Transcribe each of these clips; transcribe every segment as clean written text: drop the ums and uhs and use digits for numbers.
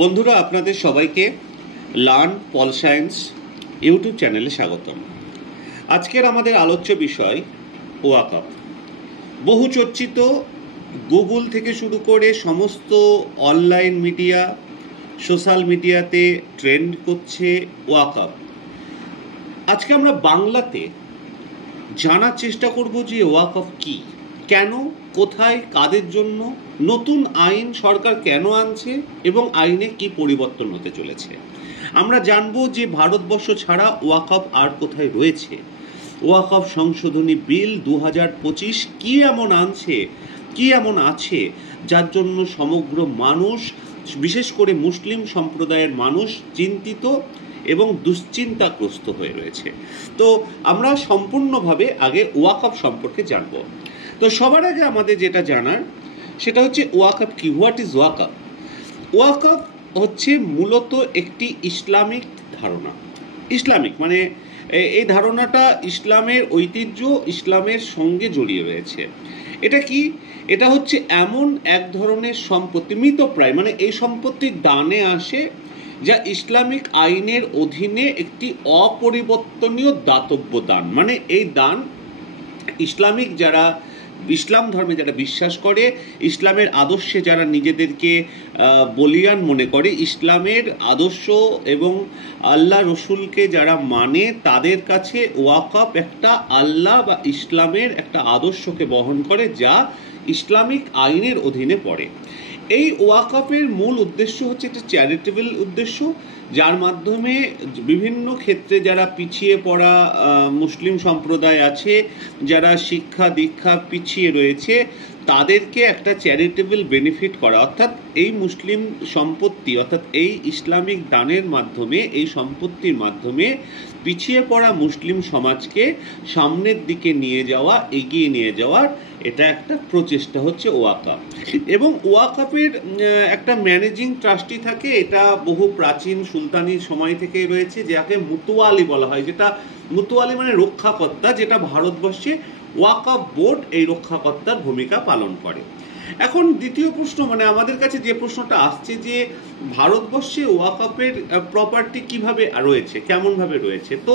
বন্ধুরা, আপনাদের সবাইকে লার্ন পল সায়েন্স ইউটিউব চ্যানেলে স্বাগতম। আজকের আমাদের আলোচ্য বিষয় ওয়াকফ। বহু চর্চিত, গুগল থেকে শুরু করে সমস্ত অনলাইন মিডিয়া, সোশ্যাল মিডিয়াতে ট্রেন্ড করছে ওয়াকফ। আজকে আমরা বাংলাতে জানার চেষ্টা করব যে ওয়াকফ কী, কেন, কোথায়, কাদের জন্য, নতুন আইন সরকার কেন আনছে এবং আইনে কি পরিবর্তন হতে চলেছে। আমরা জানব যে ভারতবর্ষ ছাড়া ওয়াকফ আর কোথায় রয়েছে। ওয়াকফ সংশোধনী বিল 2025 কি এমন আনছে, কি এমন আছে যার জন্য সমগ্র মানুষ, বিশেষ করে মুসলিম সম্প্রদায়ের মানুষ চিন্তিত এবং দুশ্চিন্তাগ্রস্ত হয়ে রয়েছে। তো আমরা সম্পূর্ণভাবে আগে ওয়াকফ সম্পর্কে জানব। তো সবার আগে আমাদের যেটা জানার সেটা হচ্ছে ওয়াকফ কি, হোয়াট ইজ ওয়াকফ। ওয়াকফ হচ্ছে মূলত একটি ইসলামিক ধারণা। ইসলামিক মানে এই ধারণাটা ইসলামের ঐতিহ্য, ইসলামের সঙ্গে জড়িয়ে রয়েছে। এটা কি? এটা হচ্ছে এমন এক ধরনের সম্পত্তি, মৃতপ্রায়, মানে এই সম্পত্তি দানে আসে যা ইসলামিক আইনের অধীনে একটি অপরিবর্তনীয় দাতব্য দান। মানে এই দান ইসলামিক যারা, ইসলাম ধর্মে যারা বিশ্বাস করে, ইসলামের আদর্শে যারা নিজেদেরকে বলিয়ান মনে করে, ইসলামের আদর্শ এবং আল্লাহ রসুলকে যারা মানে, তাদের কাছে ওয়াকফ একটা আল্লাহ বা ইসলামের একটা আদর্শকে বহন করে যা ইসলামিক আইনের অধীনে পড়ে। এই ওয়াকফের মূল উদ্দেশ্য হচ্ছে একটা চ্যারিটেবল উদ্দেশ্য, যার মাধ্যমে বিভিন্ন ক্ষেত্রে যারা পিছিয়ে পড়া মুসলিম সম্প্রদায় আছে, যারা শিক্ষা দীক্ষা পিছিয়ে রয়েছে, তাদেরকে একটা চ্যারিটেবল বেনিফিট করা। অর্থাৎ এই মুসলিম সম্পত্তি, অর্থাৎ এই ইসলামিক দানের মাধ্যমে, এই সম্পত্তির মাধ্যমে পিছিয়ে পড়া মুসলিম সমাজকে সামনের দিকে নিয়ে যাওয়া, এগিয়ে নিয়ে যাওয়ার এটা একটা প্রচেষ্টা হচ্ছে ওয়াকফ। এবং ওয়াকফের একটা ম্যানেজিং ট্রাস্টি থাকে। এটা বহু প্রাচীন সুলতানি সময় থেকে রয়েছে, যাকে মুতোয়ালি বলা হয়। যেটা মুতোয়ালি মানে রক্ষাকর্তা, যেটা ভারতবর্ষে ওয়াকফ বোর্ড এই রক্ষাকর্তার ভূমিকা পালন করে। এখন দ্বিতীয় প্রশ্ন, মানে আমাদের কাছে যে প্রশ্নটা আসছে যে ভারতবর্ষে ওয়াকফের প্রপার্টি কিভাবে রয়েছে, কেমনভাবে রয়েছে। তো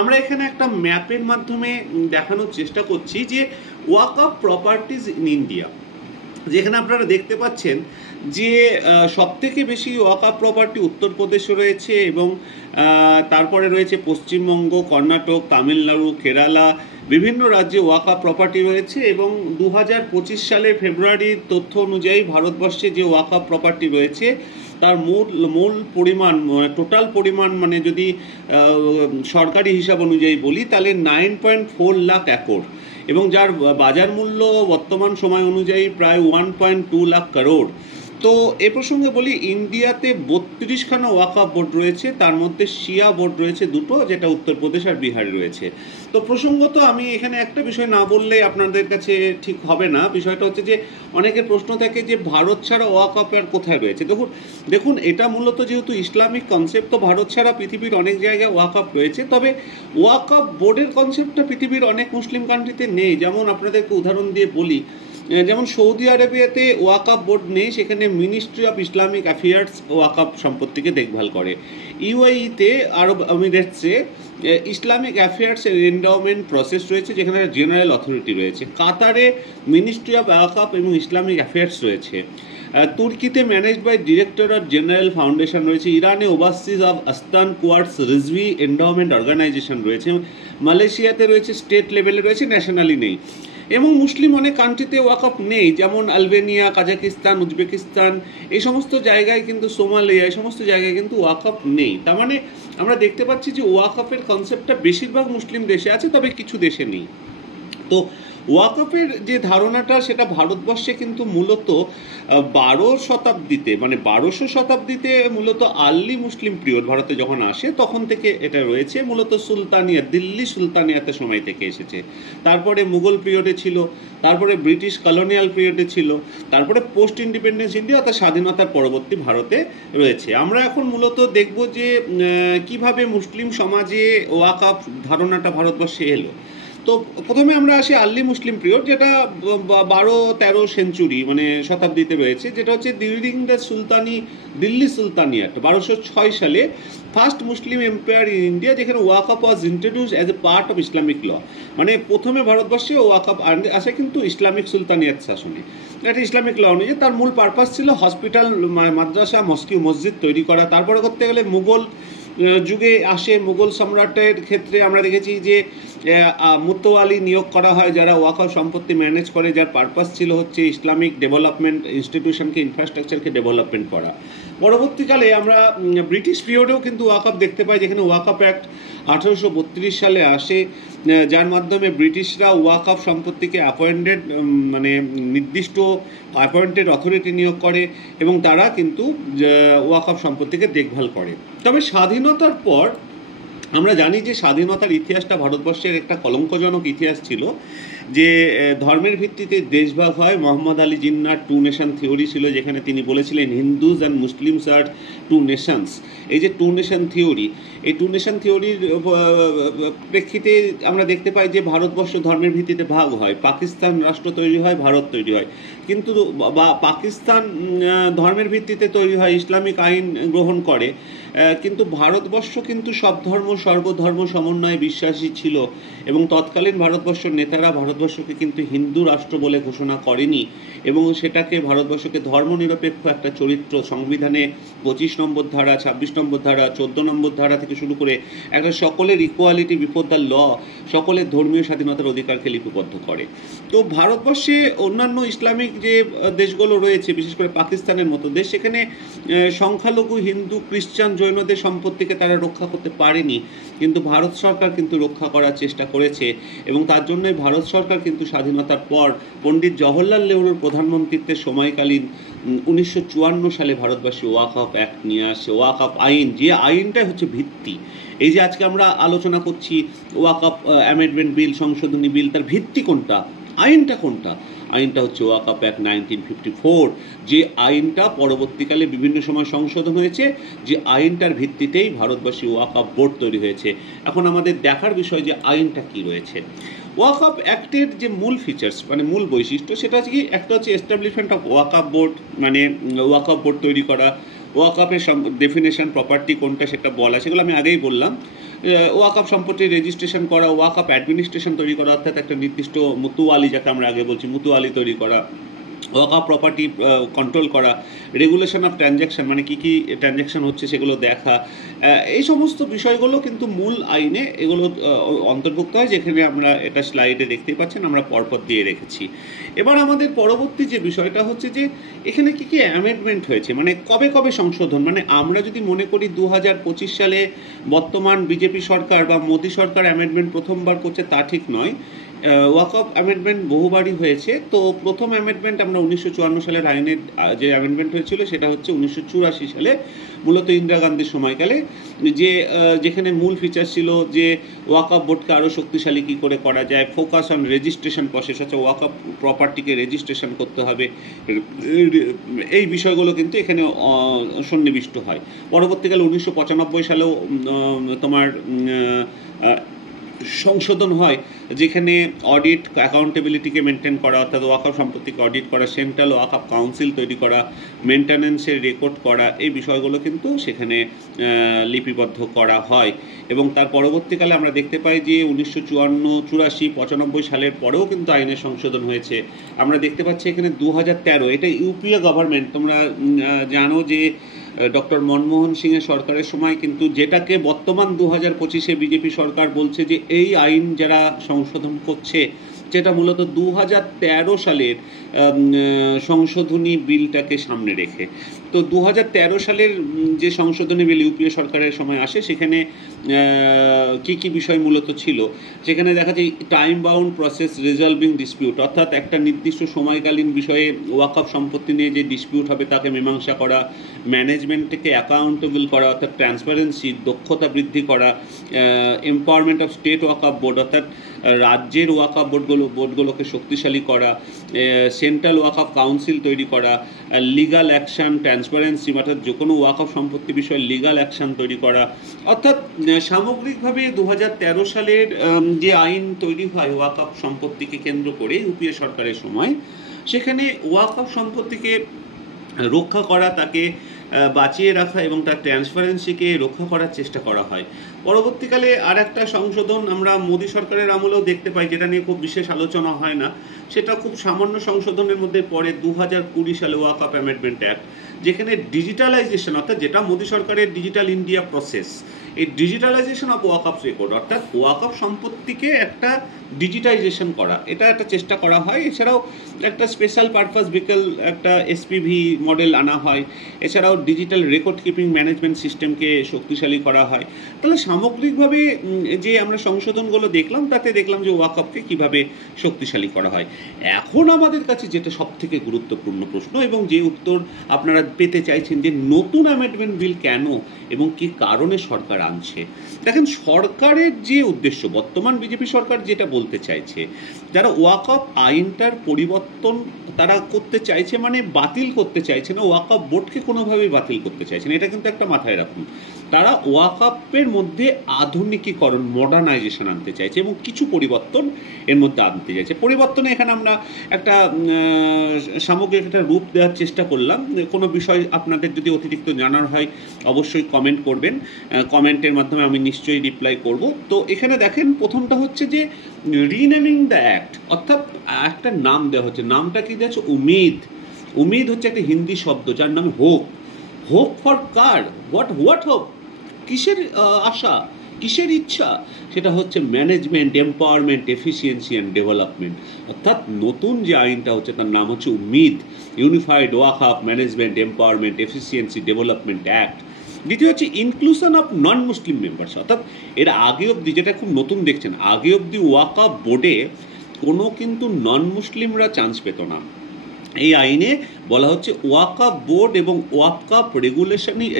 আমরা এখানে একটা ম্যাপের মাধ্যমে দেখানোর চেষ্টা করছি যে ওয়াকফ প্রপার্টিজ ইন ইন্ডিয়া, যেখানে আপনারা দেখতে পাচ্ছেন যে সবথেকে বেশি ওয়াকফ প্রপার্টি উত্তরপ্রদেশে রয়েছে, এবং তারপরে রয়েছে পশ্চিমবঙ্গ, কর্ণাটক, তামিলনাড়ু, কেরালা, বিভিন্ন রাজ্যে ওয়াকফ প্রপার্টি রয়েছে। এবং 2025 সালের ফেব্রুয়ারির তথ্য অনুযায়ী ভারতবর্ষে যে ওয়াকফ প্রপার্টি রয়েছে তার মূল পরিমাণ, টোটাল পরিমাণ, মানে যদি সরকারি হিসাব অনুযায়ী বলি তাহলে 9.4 লাখ একর, এবং যার বাজার মূল্য বর্তমান সময় অনুযায়ী প্রায় 1.2 লাখ করোড়। তো এ প্রসঙ্গে বলি, ইন্ডিয়াতে 32খানা ওয়াকফ বোর্ড রয়েছে, তার মধ্যে শিয়া বোর্ড রয়েছে দুটো, যেটা উত্তরপ্রদেশ আর বিহারে রয়েছে। তো প্রসঙ্গত আমি এখানে একটা বিষয় না বললে আপনাদের কাছে ঠিক হবে না। বিষয়টা হচ্ছে যে অনেকের প্রশ্ন থাকে যে ভারত ছাড়া ওয়াকফ আর কোথায় রয়েছে। দেখুন এটা মূলত যেহেতু ইসলামিক কনসেপ্ট, তো ভারত ছাড়া পৃথিবীর অনেক জায়গায় ওয়াকফ রয়েছে। তবে ওয়াকফ বোর্ডের কনসেপ্টটা পৃথিবীর অনেক মুসলিম কান্ট্রিতে নেই। যেমন আপনাদেরকে উদাহরণ দিয়ে বলি, যেমন সৌদি আরবিয়াতে ওয়াকফ বোর্ড নেই, সেখানে মিনিস্ট্রি অফ ইসলামিক অ্যাফেয়ার্স ওয়াকফ সম্পত্তিকে দেখভাল করে। ইউএইতে, আরব আমিরেটসে ইসলামিক অ্যাফেয়ার্স এন্ডাওমেন্ট প্রসেস রয়েছে, যেখানে জেনারেল অথরিটি রয়েছে। কাতারে মিনিস্ট্রি অফ ওয়াকফ এবং ইসলামিক অ্যাফেয়ার্স রয়েছে। তুর্কিতে managed by directorate general foundation রয়েছে। ইরানে overseas of Astan Quds Razavi endowment organisation রয়েছে। মালয়েশিয়াতে রয়েছে, স্টেট লেভেলে রয়েছে, ন্যাশনালি নেই। এবং মুসলিম অনেক কান্ট্রিতে ওয়াকফ নেই, যেমন আলবেনিয়া, কাজাকিস্তান, উজবেকিস্তান, এই সমস্ত জায়গায় কিন্তু, সোমালিয়া, এই সমস্ত জায়গায় কিন্তু ওয়াকফ নেই। তার মানে আমরা দেখতে পাচ্ছি যে ওয়াকফের কনসেপ্টটা বেশিরভাগ মুসলিম দেশে আছে, তবে কিছু দেশে নেই। তো ওয়াকফের যে ধারণাটা, সেটা ভারতবর্ষে কিন্তু মূলত 12 শতাব্দীতে, মানে 1200 শতাব্দীতে মূলত আর্লি মুসলিম পিরিয়ড ভারতে যখন আসে তখন থেকে এটা রয়েছে। মূলত সুলতানিয়া, দিল্লি সুলতানিয়াতের সময় থেকে এসেছে। তারপরে মুঘল পিরিয়ডে ছিল, তারপরে ব্রিটিশ কলোনিয়াল পিরিয়ডে ছিল, তারপরে পোস্ট ইন্ডিপেন্ডেন্স ইন্ডিয়া অর্থাৎ স্বাধীনতার পরবর্তী ভারতে রয়েছে। আমরা এখন মূলত দেখব যে কিভাবে মুসলিম সমাজে ওয়াকফ ধারণাটা ভারতবর্ষে এলো। তো প্রথমে আমরা আসি আর্লি মুসলিম পিরিয়ড, যেটা 12-13 সেঞ্চুরি মানে শতাব্দীতে রয়েছে, যেটা হচ্ছে ডিউরিং দ্য দিল্লি সুলতানিয়াট 1206 সালে first Muslim empire in India, যেখানে waqf was introduced as a part of Islamic law. মানে প্রথমে ভারতবর্ষে ওয়াকফ আসে কিন্তু ইসলামিক সুলতানিয়াত শাসনে। একটা ইসলামিক ল অনুযায়ী তার মূল পারপাস ছিল হসপিটাল, মাদ্রাসা, মসজিদ তৈরি করা। তারপরে করতে গেলে মুঘল যুগে আসে, মুঘল সম্রাটের ক্ষেত্রে আমরা দেখেছি যে মুতোয়ালি নিয়োগ করা হয়, যারা ওয়াকফ সম্পত্তি ম্যানেজ করে, যার পারপাস ছিল হচ্ছে ইসলামিক ডেভেলপমেন্ট, ইনস্টিটিউশনকে, ইনফ্রাস্ট্রাকচারকে ডেভেলপমেন্ট করা। পরবর্তীকালে আমরা ব্রিটিশ পিরিয়ডেও কিন্তু ওয়াকফ দেখতে পাই, যেখানে ওয়াকফ অ্যাক্ট 1832 সালে আসে, যার মাধ্যমে ব্রিটিশরা ওয়াকফ সম্পত্তিকে অ্যাপয়েন্টেড মানে নির্দিষ্ট অ্যাপয়েন্টেড অথরিটি নিয়োগ করে এবং তারা কিন্তু ওয়াকফ সম্পত্তিকে দেখভাল করে। তবে স্বাধীনতার পর আমরা জানি যে স্বাধীনতার ইতিহাসটা ভারতবর্ষের একটা কলঙ্কজনক ইতিহাস ছিল, যে ধর্মের ভিত্তিতে দেশভাগ হয়। মোহাম্মদ আলী জিন্নার 2 নেশন থিওরি ছিল, যেখানে তিনি বলেছিলেন Hindus and Muslims R 2 Nations. এই যে 2 নেশন থিওরি, এই 2 নেশন থিওরির প্রেক্ষিতে আমরা দেখতে পাই যে ভারতবর্ষ ধর্মের ভিত্তিতে ভাগ হয়, পাকিস্তান রাষ্ট্র তৈরি হয়, ভারত তৈরি হয়। কিন্তু পাকিস্তান ধর্মের ভিত্তিতে তৈরি হয়, ইসলামিক আইন গ্রহণ করে, কিন্তু ভারতবর্ষ কিন্তু সব ধর্ম সর্বধর্ম সমন্বয়ে বিশ্বাসী ছিল এবং তৎকালীন ভারতবর্ষের নেতারা ভারতবর্ষকে কিন্তু হিন্দু রাষ্ট্র বলে ঘোষণা করেনি এবং সেটাকে ভারতবর্ষকে ধর্মনিরপেক্ষ একটা চরিত্র সংবিধানে 25 নম্বর ধারা, 26 নম্বর ধারা, 14 নম্বর ধারা থেকে শুরু করে একটা সকলের ইকুয়ালিটি বিফোর দ্য ল, সকলের ধর্মীয় স্বাধীনতার অধিকারকে লিপিবদ্ধ করে। তো ভারতবর্ষে অন্যান্য ইসলামিক যে দেশগুলো রয়েছে, বিশেষ করে পাকিস্তানের মতো দেশ, সেখানে সংখ্যালঘু হিন্দু, খ্রিস্টান, জৈনদের সম্পত্তিকে তারা রক্ষা করতে পারেনি, কিন্তু ভারত সরকার কিন্তু রক্ষা করার চেষ্টা করেছে এবং তার জন্যই ভারত সরকার কিন্তু স্বাধীনতার পর পণ্ডিত জওহরলাল নেহরুর প্রধানমন্ত্রীত্বের সময়কালীন 1954 সালে ভারতবর্ষে ওয়াকফ অ্যাক্ট নিয়ে আসে, ওয়াকফ আইন, যে আইনটাই হচ্ছে ভিত্তি। এই যে আজকে আমরা আলোচনা করছি ওয়াকফ অ্যামেন্ডমেন্ট বিল, সংশোধনী বিল, তার ভিত্তি কোনটা, আইনটা কোনটা? আইনটা হচ্ছে ওয়াকফ অ্যাক্ট 1954, যে আইনটা পরবর্তীকালে বিভিন্ন সময় সংশোধন হয়েছে, যে আইনটার ভিত্তিতেই ভারতবর্ষে ওয়াকফ বোর্ড তৈরি হয়েছে। এখন আমাদের দেখার বিষয় যে আইনটা কি রয়েছে। ওয়াকফ অ্যাক্টের যে মূল ফিচার্স মানে মূল বৈশিষ্ট্য, সেটা হচ্ছে কি, একটা হচ্ছে এস্টাবলিশমেন্ট অফ ওয়াকফ বোর্ড, মানে ওয়াকফ বোর্ড তৈরি করা, ওয়াকফের ডেফিনেশন, প্রপার্টি কোনটা সেটা বলা, সেগুলো আমি আগেই বললাম। ওয়াকফ সম্পত্তির রেজিস্ট্রেশন করা, ওয়াকফ অ্যাডমিনিস্ট্রেশন তৈরি করা, অর্থাৎ একটা নির্দিষ্ট মুতুয়ালি, যাকে আমরা আগে বলছি মুতুয়ালি তৈরি করা, ওয়াকফ প্রপার্টি কন্ট্রোল করা, রেগুলেশন অফ ট্রানজ্যাকশন, মানে কী কী ট্রানজ্যাকশন হচ্ছে সেগুলো দেখা, এই সমস্ত বিষয়গুলো কিন্তু মূল আইনে এগুলো অন্তর্ভুক্ত হয়, যেখানে আমরা এটা স্লাইডে দেখতেই পাচ্ছেন, আমরা পরপর দিয়ে রেখেছি। এবার আমাদের পরবর্তী যে বিষয়টা হচ্ছে যে এখানে কী কী অ্যামেন্ডমেন্ট হয়েছে, মানে কবে কবে সংশোধন। মানে আমরা যদি মনে করি 2025 সালে বর্তমান বিজেপি সরকার বা মোদী সরকার অ্যামেন্ডমেন্ট প্রথমবার করছে, তা ঠিক নয়। ওয়াকফ অ্যামেন্ডমেন্ট বহুবারই হয়েছে। তো প্রথম অ্যামেন্ডমেন্ট আমরা 1954 সালের আইনের যে অ্যামেন্ডমেন্ট হয়েছিল সেটা হচ্ছে 1984 সালে, মূলত ইন্দিরা গান্ধীর সময়কালে, যেখানে মূল ফিচার ছিল যে ওয়াকফ বোর্ডকে আরও শক্তিশালী কী করে করা যায়, ফোকাস অন রেজিস্ট্রেশন প্রসেস, হচ্ছে ওয়াকফ প্রপার্টিকে রেজিস্ট্রেশন করতে হবে, এই বিষয়গুলো কিন্তু এখানে সন্নিবিষ্ট হয়। পরবর্তীকালে 1995 সালেও তোমার সংশোধন হয়, যেখানে অডিট, অ্যাকাউন্টেবিলিটিকে মেনটেন করা, অর্থাৎ ওয়াকফ সম্পত্তিকে অডিট করা, সেন্ট্রাল ওয়াকফ কাউন্সিল তৈরি করা, মেনটেন্যান্সের রেকর্ড করা, এই বিষয়গুলো কিন্তু সেখানে লিপিবদ্ধ করা হয়। এবং তার পরবর্তীকালে আমরা দেখতে পাই যে 1984, 95 সালের পরেও কিন্তু আইনের সংশোধন হয়েছে। আমরা দেখতে পাচ্ছি এখানে 2013, এটা ইউপিএ গভর্নমেন্ট, তোমরা জানো যে ডক্টর মনমোহন সিংয়ের সরকারের সময় কিন্তু, যেটাকে বর্তমান 2025-এ বিজেপি সরকার বলছে যে এই আইন যারা সংশোধন করছে, যেটা মূলত 2013 সালের সংশোধনী বিলটাকে সামনে রেখে। তো 2013 সালের যে সংশোধনী বিল ইউপিএ সরকারের সময় আসে, সেখানে কী কী বিষয় মূলত ছিল, সেখানে দেখা যায় time bound process resolving dispute, অর্থাৎ একটা নির্দিষ্ট সময়কালীন বিষয়ে ওয়াকফ সম্পত্তি নিয়ে যে ডিসপিউট হবে তাকে মীমাংসা করা, ম্যানেজমেন্টকে অ্যাকাউন্টেবল করা, অর্থাৎ ট্রান্সপারেন্সি, দক্ষতা বৃদ্ধি করা, empowerment of state Waqf board, অর্থাৎ রাজ্যের ওয়াকফ বোর্ডগুলোকে শক্তিশালী করা, সেন্ট্রাল ওয়াকফ কাউন্সিল তৈরি করা, লিগাল অ্যাকশন, ট্রান্সপারেন্সি, অর্থাৎ যে কোনো ওয়াকফ সম্পত্তি বিষয়ে লিগাল অ্যাকশন তৈরি করা। অর্থাৎ সামগ্রিকভাবে 2013 সালের যে আইন তৈরি হয় ওয়াকফ সম্পত্তিকে কেন্দ্র করে ইউপিএ সরকারের সময়, সেখানে ওয়াকফ সম্পত্তিকে রক্ষা করা, তাকে বাঁচিয়ে রাখা এবং তার ট্রান্সপারেন্সিকে রক্ষা করার চেষ্টা করা হয়। পরবর্তীকালে আর একটা সংশোধন আমরা মোদী সরকারের আমলেও দেখতে পাই, যেটা নিয়ে খুব বিশেষ আলোচনা হয় না, সেটা খুব সামান্য সংশোধনের মধ্যে পড়ে 2020 সালে ওয়াকফ অ্যামেন্ডমেন্ট অ্যাক্ট, যেখানে ডিজিটালাইজেশন, অর্থাৎ যেটা মোদী সরকারের ডিজিটাল ইন্ডিয়া প্রসেস, এই ডিজিটালাইজেশন অফ ওয়াকফ রেকর্ড, অর্থাৎ ওয়াকফ সম্পত্তিকে একটা ডিজিটাইজেশন করা, এটা একটা চেষ্টা করা হয়। এছাড়াও একটা স্পেশাল পারপাস ভেহিকল, একটা এসপিভি মডেল আনা হয়। এছাড়াও ডিজিটাল রেকর্ড কিপিং ম্যানেজমেন্ট সিস্টেমকে শক্তিশালী করা হয়। তাহলে সামগ্রিকভাবে যে আমরা সংশোধনগুলো দেখলাম, তাতে দেখলাম যে ওয়াকফকে কীভাবে শক্তিশালী করা হয়। এখন আমাদের কাছে যেটা সবথেকে গুরুত্বপূর্ণ প্রশ্ন, এবং যে উত্তর আপনারা পেতে চাইছেন, যে নতুন অ্যামেন্ডমেন্ট বিল কেন এবং কী কারণে সরকার আনছে। দেখেন, সরকারের যে উদ্দেশ্য, বর্তমান বিজেপি সরকার যেটা বলতে চাইছে, যারা ওয়াকফ আইনটার পরিবর্তন তারা করতে চাইছে, মানে বাতিল করতে চাইছে না, ওয়াকফ বোর্ডকে কোনোভাবেই বাতিল করতে চাইছে না, এটা কিন্তু একটা মাথায় রাখুন। তারা ওয়াকফের মধ্যে আধুনিকীকরণ, মডার্নাইজেশন আনতে চাইছে এবং কিছু পরিবর্তন এর মধ্যে আনতে চাইছে। পরিবর্তনে এখানে আমরা একটা সামগ্রিক একটা রূপ দেওয়ার চেষ্টা করলাম। কোনো বিষয় আপনাদের যদি অতিরিক্ত জানার হয় অবশ্যই কমেন্ট করবেন, কমেন্টের মাধ্যমে আমি নিশ্চয়ই রিপ্লাই করব। তো এখানে দেখেন, প্রথমটা হচ্ছে যে রিনেমিং দ্য অ্যাক্ট, অর্থাৎ একটা নাম দেওয়া হচ্ছে। নামটা কি দেওয়া হচ্ছে? উমিদ। উমিদ হচ্ছে একটা হিন্দি শব্দ, যার নাম হোপ। হোপ ফর কার? What hope? কিসের আশা, কিসের ইচ্ছা? সেটা হচ্ছে management, empowerment, efficiency and development. অর্থাৎ নতুন যে আইনটা হচ্ছে তার নাম হচ্ছে Umeed, unified waqf management, empowerment, efficiency development act. দ্বিতীয় হচ্ছে inclusion of non Muslim members. অর্থাৎ এর আগে অবধি, যেটা খুব নতুন দেখছেন, আগে অবধি ওয়াকফ বোর্ডে কোনো কিন্তু নন মুসলিমরা চান্স পেত না। এই আইনে বলা হচ্ছে ওয়াকফ বোর্ড এবং ওয়াকফ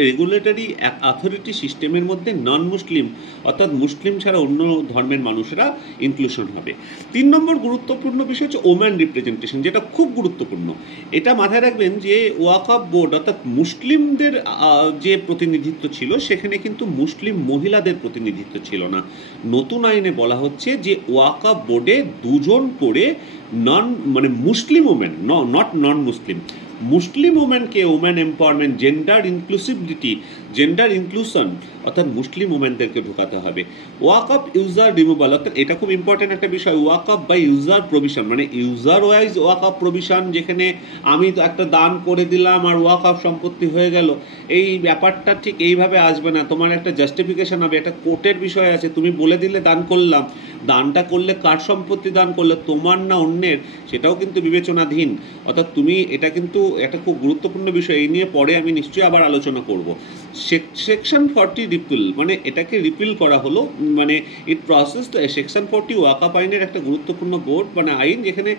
রেগুলেটরি অথরিটি সিস্টেমের মধ্যে নন মুসলিম, অর্থাৎ মুসলিম ছাড়া অন্য ধর্মের মানুষেরা ইনক্লুশন হবে। 3 নম্বর গুরুত্বপূর্ণ বিষয় হচ্ছে ওম্যান রিপ্রেজেন্টেশন, যেটা খুব গুরুত্বপূর্ণ। এটা মাথায় রাখবেন যে ওয়াকফ বোর্ড, অর্থাৎ মুসলিমদের যে প্রতিনিধিত্ব ছিল, সেখানে কিন্তু মুসলিম মহিলাদের প্রতিনিধিত্ব ছিল না। নতুন আইনে বলা হচ্ছে যে ওয়াকফ বোর্ডে 2 জন করে Muslim women, not non Muslim, Muslim ওমেনকে women empowerment, gender inclusivity, gender inclusion, অর্থাৎ মুসলিম ওমেনদেরকে ঢোকাতে হবে। ওয়াকফ ইউজার রিমুভাল, অর্থাৎ এটা খুব ইম্পর্টেন্ট একটা বিষয়। ওয়াকফ বাই ইউজার প্রভিশন, মানে ইউজার ওয়াইজ ওয়াকফ প্রভিশন, যেখানে আমি তো একটা দান করে দিলাম আর ওয়াকফ সম্পত্তি হয়ে গেল, এই ব্যাপারটা ঠিক এইভাবে আসবে না। তোমার একটা জাস্টিফিকেশন হবে, একটা কোর্টের বিষয় আছে। তুমি বলে দিলে দান করলাম, দানটা করলে কার সম্পত্তি দান করলে, তোমার না অন্যের, সেটাও কিন্তু বিবেচনাধীন। অর্থাৎ তুমি, এটা কিন্তু একটা খুব গুরুত্বপূর্ণ বিষয়, এই নিয়ে পরে আমি নিশ্চয়ই আবার আলোচনা করব। সেকশন 40 রিপিল, মানে এটাকে রিপিল করা হলো, মানে ইট প্রসেস। সেকশন 40 ওয়াকফ আইনের একটা গুরুত্বপূর্ণ বোর্ড, মানে আইন, যেখানে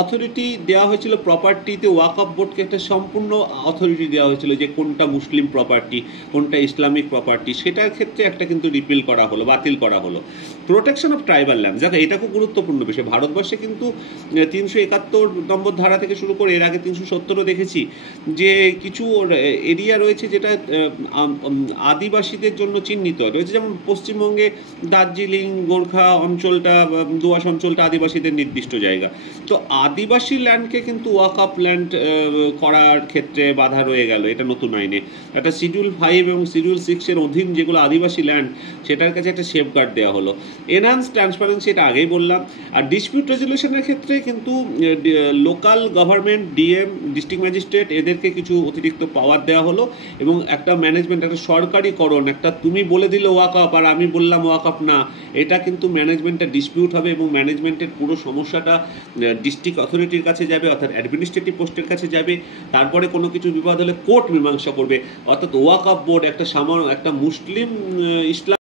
অথরিটি দেওয়া হয়েছিল প্রপার্টিতে। ওয়াকফ বোর্ডকে একটা সম্পূর্ণ অথরিটি দেওয়া হয়েছিল যে কোনটা মুসলিম প্রপার্টি, কোনটা ইসলামিক প্রপার্টি, সেটার ক্ষেত্রে একটা কিন্তু রিপিল করা হলো, বাতিল করা হলো। প্রোটেকশন অফ ট্রাইবাল ল্যান্ড, দেখো এটা খুব গুরুত্বপূর্ণ বিষয়। ভারতবর্ষে কিন্তু 371 নম্বর ধারা থেকে শুরু করে এর আগে 370ও দেখেছি যে কিছু এরিয়া রয়েছে যেটা আদিবাসীদের জন্য চিহ্নিত রয়েছে। যেমন পশ্চিমবঙ্গে দার্জিলিং, গোর্খা অঞ্চলটা, দোয়াশ অঞ্চলটা আদিবাসীদের নির্দিষ্ট জায়গা। তো আদিবাসী ল্যান্ডকে কিন্তু ওয়াকফ ল্যান্ড করার ক্ষেত্রে বাধা রয়ে গেল এটা নতুন আইনে। একটা শিডিউল 5 এবং শিডিউল 6-এর অধীন যেগুলো আদিবাসী ল্যান্ড, সেটার কাছে একটা সেফগার্ড দেওয়া হলো। এনহান্স ট্রান্সপারেন্সি, এটা আগেই বললাম। আর ডিসপিউট রেজলিউশনের ক্ষেত্রে কিন্তু local government, DM, district magistrate, এদেরকে কিছু অতিরিক্ত পাওয়ার দেওয়া হলো এবং একটা ম্যানেজমেন্ট, একটা সরকারিকরণ, একটা তুমি বলে দিলে ওয়াকফ আর আমি বললাম ওয়াকফ না, এটা কিন্তু ম্যানেজমেন্টের ডিসপিউট হবে এবং ম্যানেজমেন্টের পুরো সমস্যাটা ডিস্ট্রিক্ট অথরিটির কাছে যাবে, অর্থাৎ অ্যাডমিনিস্ট্রেটিভ পোস্টের কাছে যাবে। তারপরে কোনো কিছু বিবাদ হলে কোর্ট মীমাংসা করবে। অর্থাৎ ওয়াকফ বোর্ড একটা মুসলিম ইসলাম